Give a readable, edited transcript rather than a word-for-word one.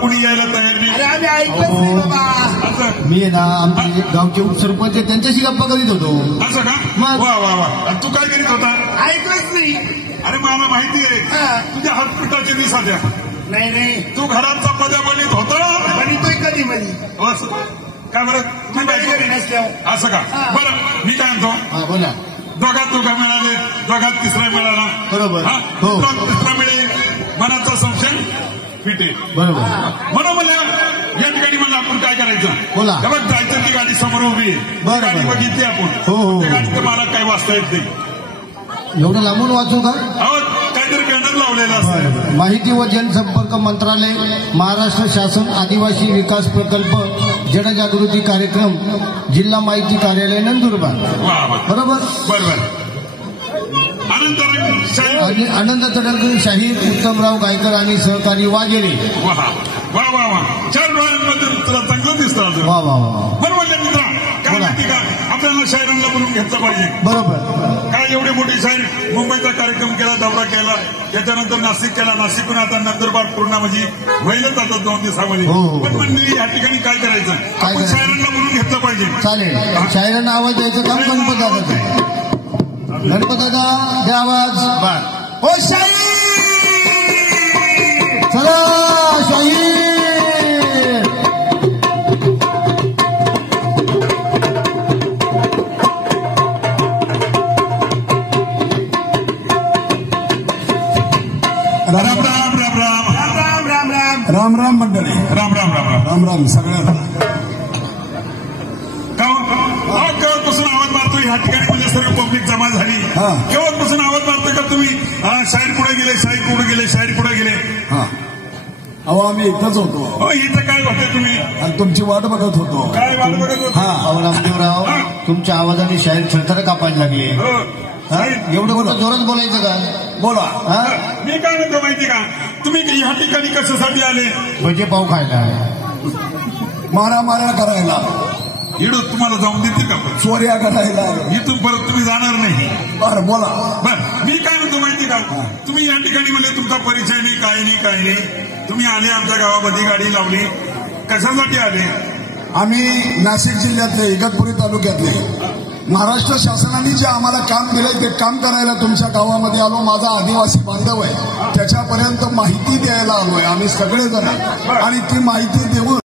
कुणी यायला तयार नाही. अरे आम्ही ऐकलंच नाही बाबा. मी ना आमचे गावचे उपसरपंच त्यांच्याशी गप्पा करीत होतो. असं का? मग? वा वा वा. तू काय करीत होता? ऐकलंच नाही. अरे मला माहिती आहे तुझ्या हातपिटाचे निसाद्या. नाही नाही, तू घरात चपात्या बनत होता. बनतोय कधी मध्ये. काय बरं तुम्ही घरी नसल्यावर. असं का? बरं मी काय म्हणतो, बोला. दोघात दोघा मिळाले, दोघात तिसरा मिळाला. बरोबर. हो. तिसरा मिळेल मनाचा संशय फिटे. बरोबर. म्हणून मला या ठिकाणी मला आपण काय करायचं, बोला. बघ जायचं ती गाडी समोर उभी आहे. बरं, गाडी बरं. बघितली आपण. हो. त्या गाडीचं मला काही वाचता येत नाही. एवढं लांबून वाचू का? अहो काहीतरी बॅनर लावलेला असतं. माहिती व जनसंपर्क मंत्रालय, महाराष्ट्र शासन आदिवासी विकास प्रकल्प जनजागृती कार्यक्रम, जिल्हा माहिती कार्यालय नंदुरबार. बरोबर. बरोबर. आणि आनंद तडकरी, शाहीर उत्तमराव गायकर आणि सहकारी वाजेरे. वा वा वा वा. 4 डोळ्यांमध्ये तुला चांगलं दिसतं. वा वा वा. बरोबर मित्रा. काय माहिती का, आपल्याला शायरांना बोलून घेतलं पाहिजे. बरोबर. काय एवढे मोठे शाहीर, मुंबईचा कार्यक्रम केला, दौरा केला, त्याच्यानंतर नाशिक केला, नाशिकहून आता नंदुरबार पूर्ण म्हणजे व्हायलाच आता 2 दिवसामध्ये. पण मंडळी या ठिकाणी काय करायचं, आपण शायरांना बोलून घेतलं पाहिजे. चालेल. शायरांना आवाज द्यायचं काम गणपत दादाचं. गणपत दादा द्या आवाज. हो शाहीर, चला शाहीर. राम राम राम राम राम राम राम. राम राम मंडळी. राम राम राम राम. राम राम सगळ्यांना. केव्हापासून आवाज मारतोय ह्या ठिकाणी, म्हणजे सर्व पब्लिक जमा झाली. केव्हापासून आवाज मारतोय का तुम्ही, शाहीर पुढे गेले, शाहीर पुढे गेले, शाहीर पुढे गेले. अहो आम्ही इथंच होतो. हो इथं काय होते तुम्ही, आणि तुमची वाट बघत होतो. काय वाट बघत होता? अहो रामदेवराव, तुमच्या आवाजाने शाहीर थरथर कापायला लागली. एवढं मोठं जोरात बोलायचं का? बोला. मी काय म्हणतो माहिती का, तुम्ही ह्या ठिकाणी कशासाठी आले? भजे पाव खायला. मारा करायला. इडो तुम्हाला जाऊन देते का? चोऱ्या करायला. इथून परत तुम्ही जाणार नाही. बरं बोला. बर मी काय म्हणतो माहिती का, तुम्ही या ठिकाणी म्हणजे तुमचा परिचय नाही, काय नाही. तुम्ही आले आमच्या गावामध्ये, गाडी लावली, कशासाठी आले? आम्ही नाशिक जिल्ह्यातले, इगतपुरी तालुक्यातले, महाराष्ट्र शासनाने जे आम्हाला काम दिलंय ते काम करायला तुमच्या गावामध्ये आलो. माझा आदिवासी बांधव आहे, त्याच्यापर्यंत माहिती द्यायला आलोय आम्ही सगळेजण. आणि ती माहिती देऊन